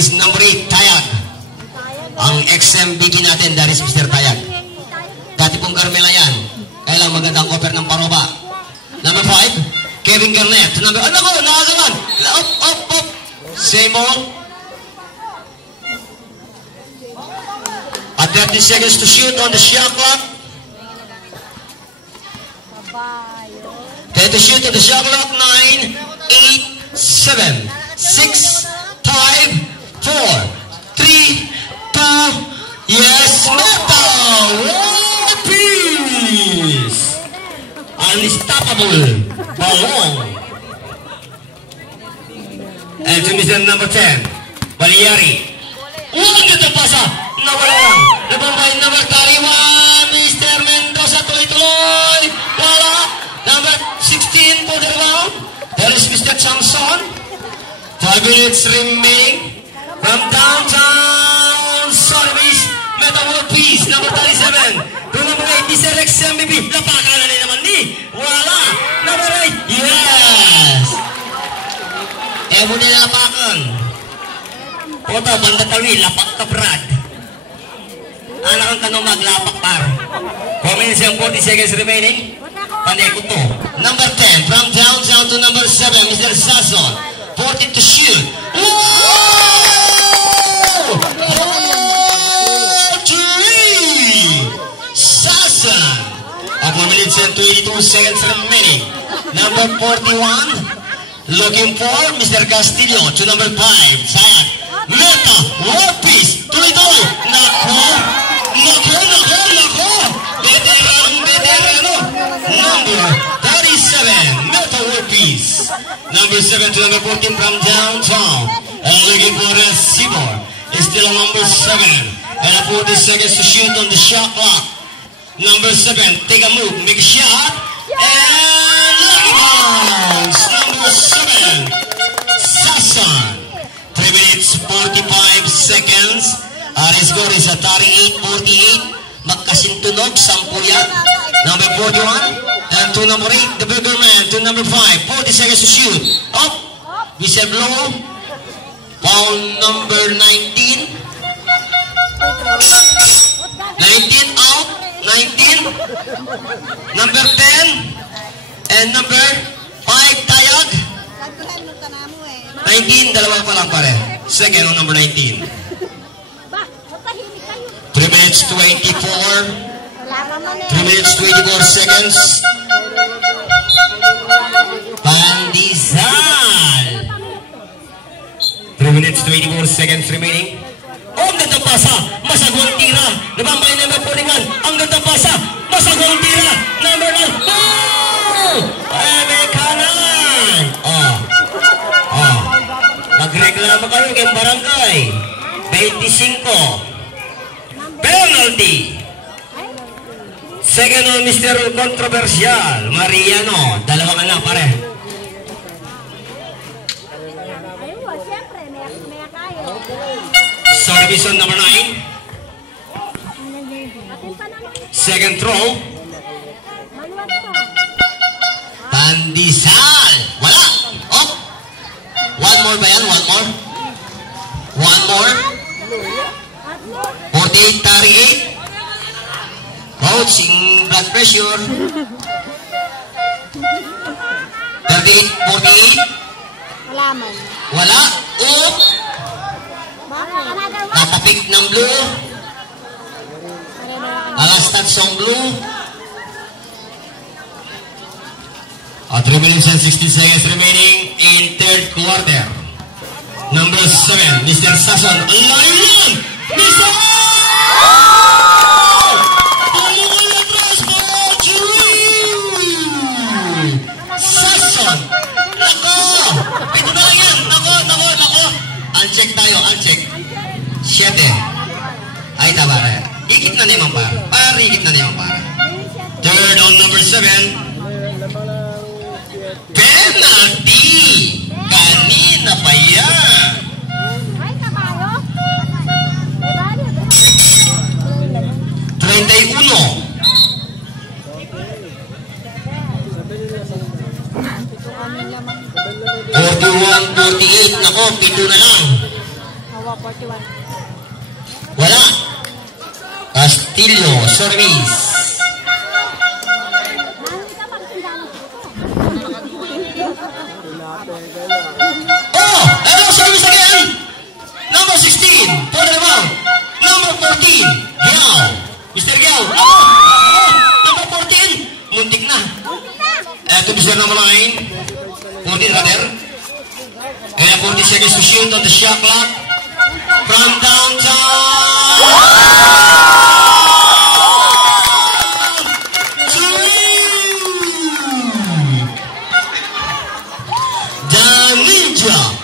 is number 8, Tayag. Ang XMBG natin, that is Mr. Tayag. Dati pong Carmela yan. Kaya lang magandang offer ng paroba. Number 5, Kevin Garnett. Number, ano ko, nakagaman. Up. Same old. At 30 seconds to shoot on the shot clock. 30 to shoot on the shot clock. 9, 8, 7, 6, 5, 4, 3, 2, yes, Meta! One piece! Unstoppable! Balong! And to Mr. number 10, Baliari. Ganda pasa! Nawala lang! Nabambay number 31, Mr. Mendoza, tuloy-tuloy! Wala! Number 16 for the rebound. There is Mr. Samson. 5 minutes remaining. From downtown, Sotheby's, Meta World Peace, number 37. Doon number 8, Mr. XMBB. Lapakan na naman ni. Wala! Number 8, yes! Evo nila lapakan. Oto, banda tawi, lapak ka Brad. Anak ang tanong maglapak par. 4 minutes and 40 seconds remaining. Panay ko to. Number 10, from downtown to number 7, Mr. Sasson. 40 to shoot. Whoa! 4-3! Sasson. 4 minutes and 22 seconds remaining. Number 41, looking for Mr. Castillo to number 5, Sayag. Meta, World Peace, tuloy-tuloy. Nako! Veterano. Number 37, Meta World Peace. Number 7 to number 14 from downtown. And looking for a Seymour. Is still on number 7. And 40 seconds to shoot on the shot clock. Number 7, take a move, make a shot. And lucky bounce. Number 7, Sasson. 3 minutes, 45 seconds. Our score is at 38-48. Magkasintunog, 10 yan. Number 41. And to number 8, the bigger man. To number 5, 40 seconds to shoot. Up. Whistle blow. Foul number 19. 19 out. 19. Number 10. And number 5, Tayag. 19, dalawa pa lang pare. Second on number 19. 3 minutes 24. 3 minutes 24 seconds. Pandizal. 3 minutes 24 seconds remaining. Oh, ang ganda pasa. Masagwang tira. Nabambay na may pulingan. Ang ganda pasa. Masagwang tira. Number 9. Oh! Ay, kanan. Oh. Magreklamo kayo kay barangay. 25. Penalty. Second on Mr. Controversial, Mariano. Dalawang anak pare. Service on number 9. Second throw. Pandizal. Wala. Oh. One more ba yan? One more? One more? 48-38. Coaching blood pressure. 38-48. Wala. Oh. Natapik ng blue. Alastat song blue. 3 minutes and 60 seconds remaining in third quarter. Number 7, Mr. Sasson. Layan! Mr. Sasson! Nako! Ito na lang yan! Nako! Uncheck tayo, uncheck. 7. Ay, tama rin. Ikit na naman para. Ikit na naman para. Third on number 7. Penalty! Kanina pa yan! 31. 41-48. Nako, pito na lang. Wala. Castillo, service. Oh, hello, service again. Number 16, for the rebound. Number 14, Giao. Mr. Giao. Number 14, muntik na. Ito bisa number 9. 14 rather. Kaya 40 seconds to shoot on the shot clock. From downtown. The Ninja